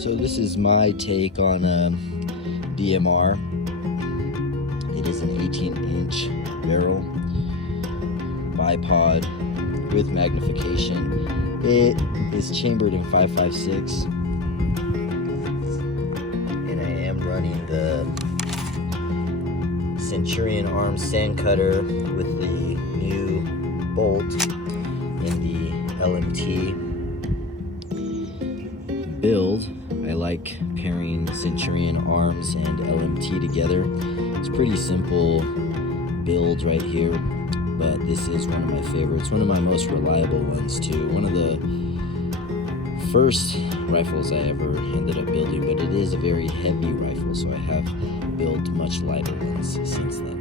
So this is my take on a DMR. It is an 18-inch barrel bipod with magnification. It is chambered in 5.56, and I am running the Centurion arm sand cutter with the new bolt in the LMT build. I like pairing Centurion arms and LMT together. It's a pretty simple build right here, but this is one of my favorites, one of my most reliable ones too. One of the first rifles I ever ended up building, but it is a very heavy rifle, so I have built much lighter ones since then.